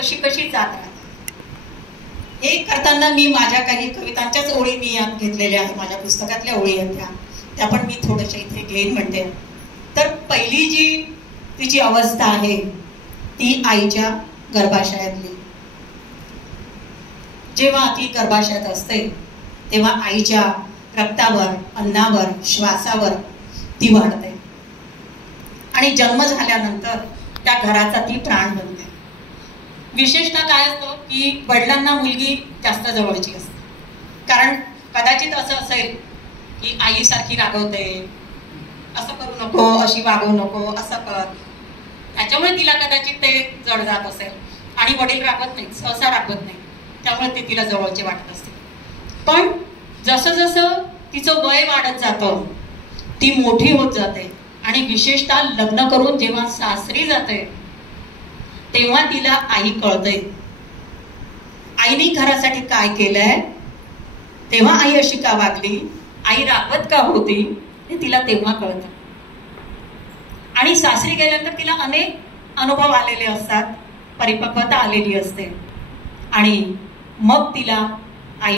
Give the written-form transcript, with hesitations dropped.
कशी कशी जात राहते. हे करताना मी माझ्या काही कवितांच्याच ओळी मी यात घेतलेल्या आहेत, माझ्या पुस्तकातल्या ओळी आहेत त्या पण मी थोडंशा इथे घेईन म्हणते. तर पहिली जी तिची अवस्था आहे ती आईच्या गर्भाशयातली. जेव्हा ती गर्भाशयात असते तेव्हा आईच्या रक्तावर, अन्नावर, श्वासावर ती वाढते आणि जन्म झाल्यानंतर त्या घराचा ती प्राण बनते. विशेषतः काय असतं की वडिलांना मुलगी जास्त जवळची असते, कारण कदाचित असं असेल की आईसारखी रागवते, असं करू नको, अशी वागवू नको, असं कर, त्याच्यामुळे तिला कदाचित ते जड जात असेल. आणि वडील रागवत नाहीत, सहसा रागवत नाही, त्यामुळे ते तिला जवळचे वाटत असते. पण जसं जसं तिचं वय वाढत जातं, ती मोठी होत जाते आणि विशेषतः लग्न करून जेव्हा सासरी जाते तेव्हा तिला आई कळते, आईने घरासाठी काय केलंय, तेव्हा आई अशी का वागली, आई रागवत का होती, हे तिला तेव्हा कळतं. आणि सासरी गेल्यानंतर तिला अनेक अनुभव आलेले असतात, परिपक्वता आलेली असते आणि मग तिला